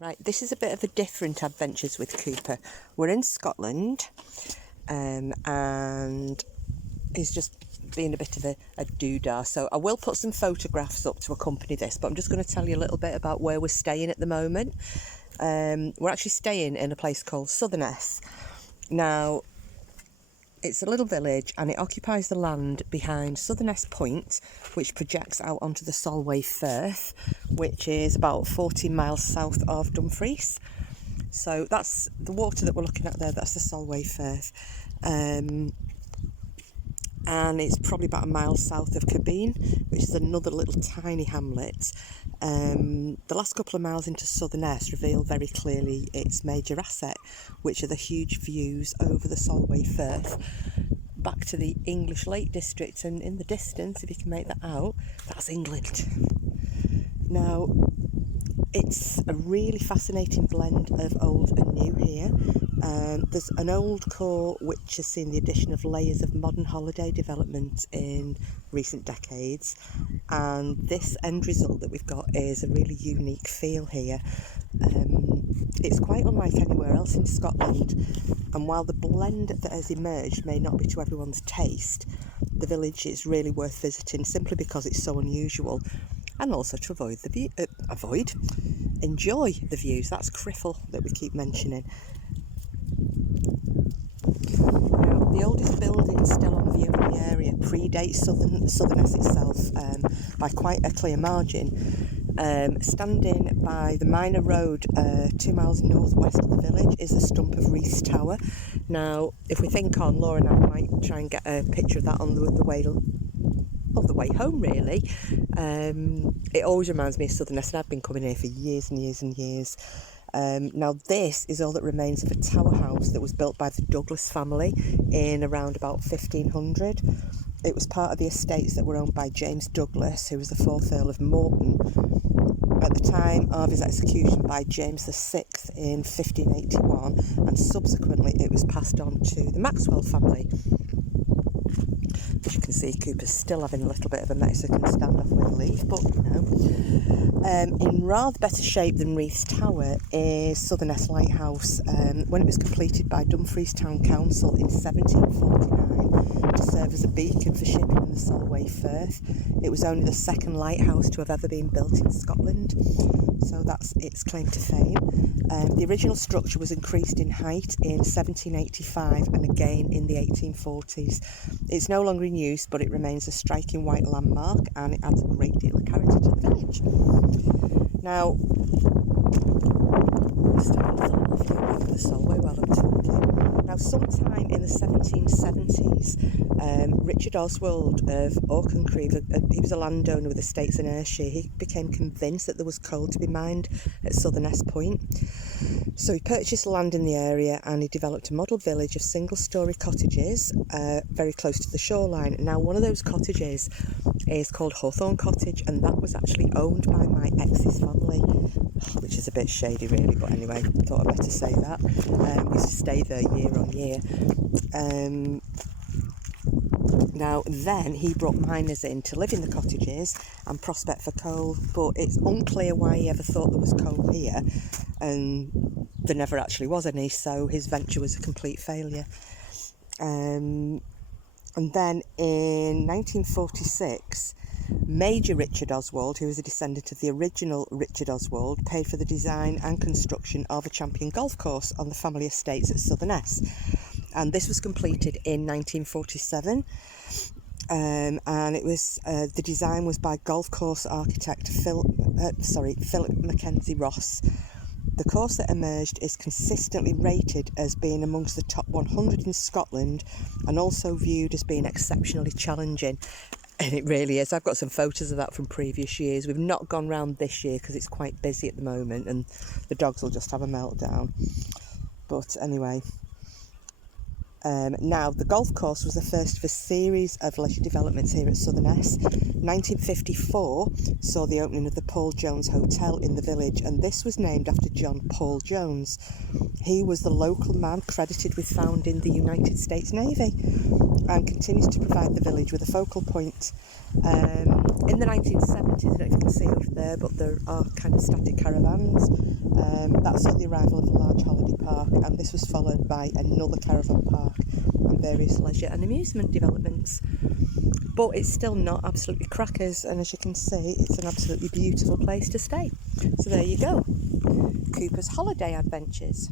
Right, this is a bit of a different Adventures with Cooper. We're in Scotland, and he's just being a bit of a doodah. So I will put some photographs up to accompany this, but I'm just going to tell you a little bit about where we're staying at the moment. We're actually staying in a place called Southerness. Now, it's a little village and it occupies the land behind Southerness Point, which projects out onto the Solway Firth, which is about 14 miles south of Dumfries. So that's the water that we're looking at there, that's the Solway Firth. And it's probably about a mile south of Cabine, which is another little tiny hamlet. The last couple of miles into Southerness reveal very clearly its major asset, which are the huge views over the Solway Firth back to the English Lake District, and in the distance, if you can make that out, that's England. Now, it's a really fascinating blend of old and new here. There's an old core which has seen the addition of layers of modern holiday development in recent decades, and this end result that we've got is a really unique feel here. It's quite unlike anywhere else in Scotland, and while the blend that has emerged may not be to everyone's taste, the village is really worth visiting simply because it's so unusual, and also to enjoy the views. That's Criffle that we keep mentioning. Now, the oldest building still on view in the area predates Southerness itself by quite a clear margin. Standing by the minor road 2 miles northwest of the village is the stump of Rees Tower. Now, if we think on, Laura and I might try and get a picture of that on the way home, really. It always reminds me of Southerness, and I've been coming here for years and years and years. Now, this is all that remains of a tower house that was built by the Douglas family in around about 1500. It was part of the estates that were owned by James Douglas, who was the 4th Earl of Morton, at the time of his execution by James VI in 1581, and subsequently it was passed on to the Maxwell family. As you can see, Cooper's still having a little bit of a Mexican standoff with Leaf, but you know. In rather better shape than Rees Tower is Southerness Lighthouse. When it was completed by Dumfries Town Council in 1749 to serve as a beacon for shipping in the Solway Firth, it was only the second lighthouse to have ever been built in Scotland, so that's its claim to fame. The original structure was increased in height in 1785 and again in the 1840s. It's no longer in use, but it remains a striking white landmark, and it adds a great deal of character to the village. Now, just have a little view of the Solway while I'm talking. Now, sometime in the 1770s, Richard Oswald of Auchencrieve, he was a landowner with estates in Ayrshire. He became convinced that there was coal to be mined at Southerness Point. So he purchased land in the area and he developed a model village of single-storey cottages very close to the shoreline. Now, one of those cottages is called Hawthorne Cottage, and that was actually owned by my ex's family, which is a bit shady really, but anyway, thought I'd better say that. We used to stay there year on year. Now, then he brought miners in to live in the cottages and prospect for coal, but it's unclear why he ever thought there was coal here, and there never actually was any, so his venture was a complete failure. And then in 1946, Major Richard Oswald, who was a descendant of the original Richard Oswald, paid for the design and construction of a champion golf course on the family estates at Southerness. And this was completed in 1947, and it was the design was by golf course architect Philip Mackenzie Ross. The course that emerged is consistently rated as being amongst the top 100 in Scotland, and also viewed as being exceptionally challenging. And it really is. I've got some photos of that from previous years. We've not gone round this year because it's quite busy at the moment and the dogs will just have a meltdown. But anyway, now the golf course was the first of a series of leisure developments here at Southerness. 1954 saw the opening of the Paul Jones Hotel in the village, and this was named after John Paul Jones. He was the local man credited with founding the United States Navy, and continues to provide the village with a focal point In the 1970s, I don't know if you can see over there, but there are kind of static caravans. That saw the arrival of a large holiday park, and this was followed by another caravan park and various leisure and amusement developments. But it's still not absolutely crackers, and as you can see, it's an absolutely beautiful place to stay. So there you go, Cooper's Holiday Adventures.